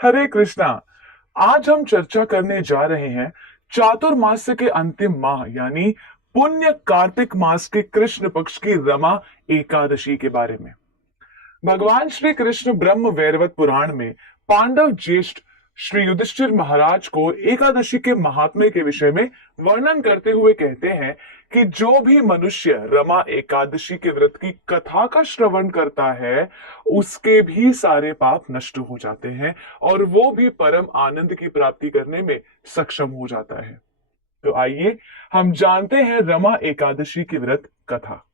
हरे कृष्णा। आज हम चर्चा करने जा रहे हैं चातुर्मास के अंतिम माह यानी पुण्य कार्तिक मास के कृष्ण पक्ष की रमा एकादशी के बारे में। भगवान श्री कृष्ण ब्रह्म वैवर्त पुराण में पांडव ज्येष्ठ श्री युधिष्ठिर महाराज को एकादशी के महात्म्य के विषय में वर्णन करते हुए कहते हैं कि जो भी मनुष्य रमा एकादशी के व्रत की कथा का श्रवण करता है उसके भी सारे पाप नष्ट हो जाते हैं और वो भी परम आनंद की प्राप्ति करने में सक्षम हो जाता है। तो आइए हम जानते हैं रमा एकादशी की व्रत कथा।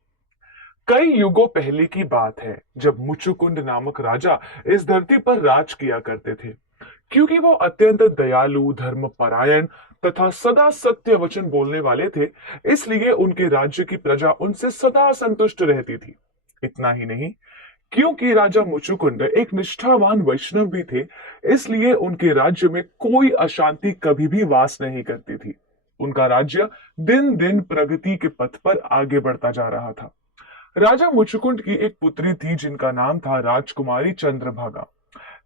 कई युगों पहले की बात है जब मुचुकुंद नामक राजा इस धरती पर राज किया करते थे। क्योंकि वो अत्यंत दयालु, धर्मपरायण तथा सदा सत्य वचन बोलने वाले थे, इसलिए उनके राज्य की प्रजा उनसे सदा संतुष्ट रहती थी। इतना ही नहीं, क्योंकि राजा मुचुकुंद एक निष्ठावान वैष्णव भी थे, इसलिए उनके राज्य में कोई अशांति कभी भी वास नहीं करती थी। उनका राज्य दिन दिन प्रगति के पथ पर आगे बढ़ता जा रहा था। राजा मुचुकुंद की एक पुत्री थी जिनका नाम था राजकुमारी चंद्रभागा।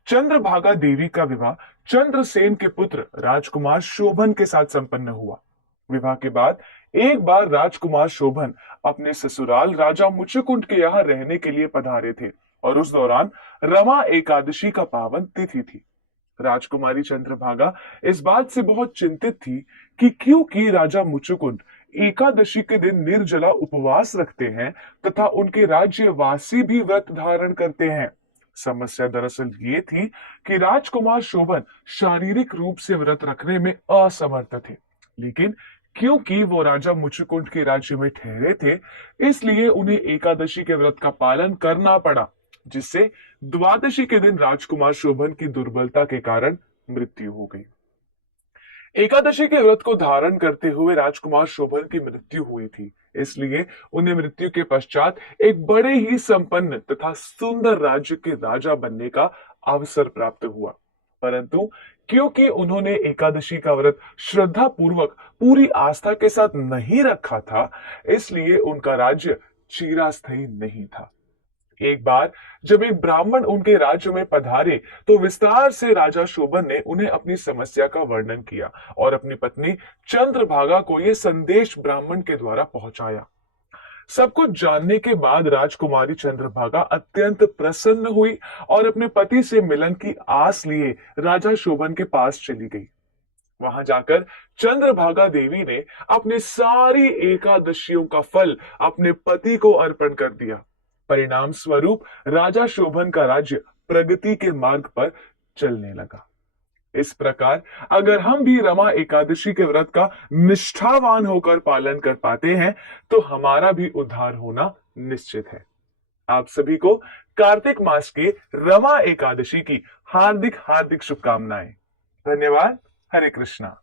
चंद्रभागा देवी का विवाह चंद्रसेन के पुत्र राजकुमार शोभन के साथ संपन्न हुआ। विवाह के बाद एक बार राजकुमार शोभन अपने ससुराल राजा मुचुकुंद के यहाँ रहने के लिए पधारे थे और उस दौरान रमा एकादशी का पावन तिथि थी। राजकुमारी चंद्रभागा इस बात से बहुत चिंतित थी कि क्योंकि राजा मुचुकुंद एकादशी के दिन निर्जला उपवास रखते हैं तथा उनके राज्यवासी भी व्रत धारण करते हैं। समस्या दरअसल ये थी कि राजकुमार शोभन शारीरिक रूप से व्रत रखने में असमर्थ थे, लेकिन क्योंकि वो राजा मुचुकुंद के राज्य में ठहरे थे, इसलिए उन्हें एकादशी के व्रत का पालन करना पड़ा, जिससे द्वादशी के दिन राजकुमार शोभन की दुर्बलता के कारण मृत्यु हो गई। एकादशी के व्रत को धारण करते हुए राजकुमार शोभन की मृत्यु हुई थी, इसलिए उन्हें मृत्यु के पश्चात एक बड़े ही संपन्न तथा सुंदर राज्य के राजा बनने का अवसर प्राप्त हुआ। परंतु क्योंकि उन्होंने एकादशी का व्रत श्रद्धा पूर्वक पूरी आस्था के साथ नहीं रखा था, इसलिए उनका राज्य चिरस्थायी नहीं था। एक बार जब एक ब्राह्मण उनके राज्य में पधारे तो विस्तार से राजा शोभन ने उन्हें अपनी समस्या का वर्णन किया और अपनी पत्नी चंद्रभागा को यह संदेश ब्राह्मण के द्वारा पहुंचाया। सब कुछ जानने के बाद राजकुमारी चंद्रभागा अत्यंत प्रसन्न हुई और अपने पति से मिलन की आस लिए राजा शोभन के पास चली गई। वहां जाकर चंद्रभागा देवी ने अपने सारी एकादशियों का फल अपने पति को अर्पण कर दिया। परिणाम स्वरूप राजा शोभन का राज्य प्रगति के मार्ग पर चलने लगा। इस प्रकार अगर हम भी रमा एकादशी के व्रत का निष्ठावान होकर पालन कर पाते हैं तो हमारा भी उद्धार होना निश्चित है। आप सभी को कार्तिक मास के रमा एकादशी की हार्दिक हार्दिक शुभकामनाएं। धन्यवाद। हरे कृष्णा।